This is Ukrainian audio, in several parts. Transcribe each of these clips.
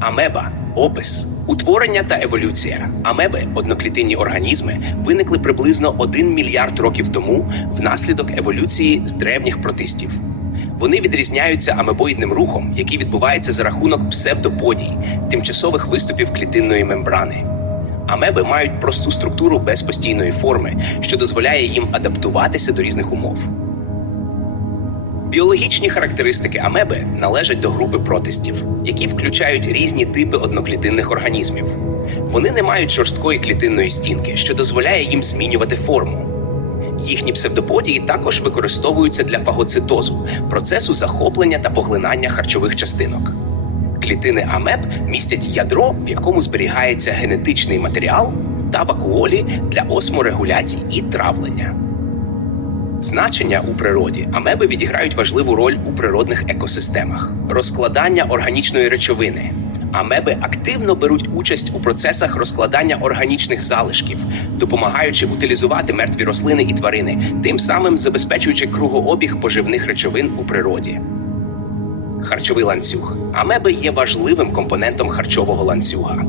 Амеба опис, утворення та еволюція. Амеби, одноклітинні організми, виникли приблизно 1 мільярд років тому внаслідок еволюції з древніх протистів. Вони відрізняються амебоїдним рухом, який відбувається за рахунок псевдоподій, тимчасових виступів клітинної мембрани. Амеби мають просту структуру без постійної форми, що дозволяє їм адаптуватися до різних умов. Біологічні характеристики амеби належать до групи протистів, які включають різні типи одноклітинних організмів. Вони не мають жорсткої клітинної стінки, що дозволяє їм змінювати форму. Їхні псевдоподії також використовуються для фагоцитозу, процесу захоплення та поглинання харчових частинок. Клітини амеб містять ядро, в якому зберігається генетичний матеріал та вакуолі для осморегуляції і травлення. Значення у природі амеби відіграють важливу роль у природних екосистемах, розкладання органічної речовини. Амеби активно беруть участь у процесах розкладання органічних залишків, допомагаючи утилізувати мертві рослини і тварини, тим самим забезпечуючи кругообіг поживних речовин у природі. Харчовий ланцюг. Амеби є важливим компонентом харчового ланцюга.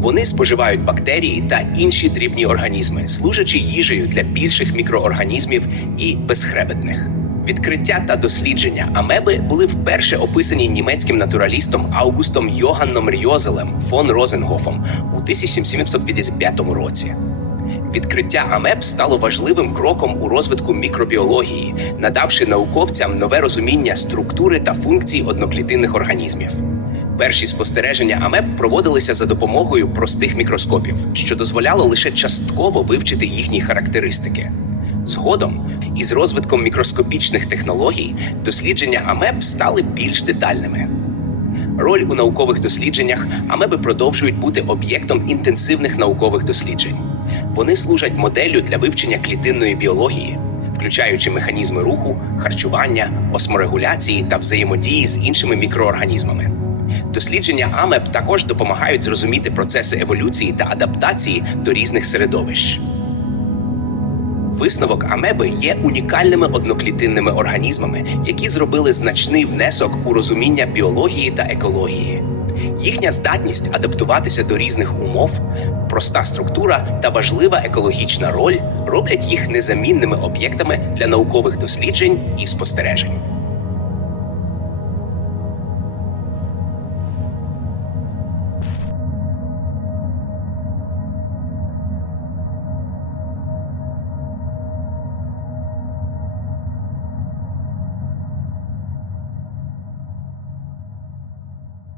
Вони споживають бактерії та інші дрібні організми, служачи їжею для більших мікроорганізмів і безхребетних. Відкриття та дослідження амеби були вперше описані німецьким натуралістом Аугустом Йоганном Рьозелем фон Розенгофом у 1755 році. Відкриття АМЕБ стало важливим кроком у розвитку мікробіології, надавши науковцям нове розуміння структури та функцій одноклітинних організмів. Перші спостереження АМЕБ проводилися за допомогою простих мікроскопів, що дозволяло лише частково вивчити їхні характеристики. Згодом, із розвитком мікроскопічних технологій, дослідження АМЕБ стали більш детальними. Роль у наукових дослідженнях амеби продовжують бути об'єктом інтенсивних наукових досліджень. Вони служать моделлю для вивчення клітинної біології, включаючи механізми руху, харчування, осморегуляції та взаємодії з іншими мікроорганізмами. Дослідження амеб також допомагають зрозуміти процеси еволюції та адаптації до різних середовищ. Висновок амеби є унікальними одноклітинними організмами, які зробили значний внесок у розуміння біології та екології. Їхня здатність адаптуватися до різних умов, проста структура та важлива екологічна роль роблять їх незамінними об'єктами для наукових досліджень і спостережень.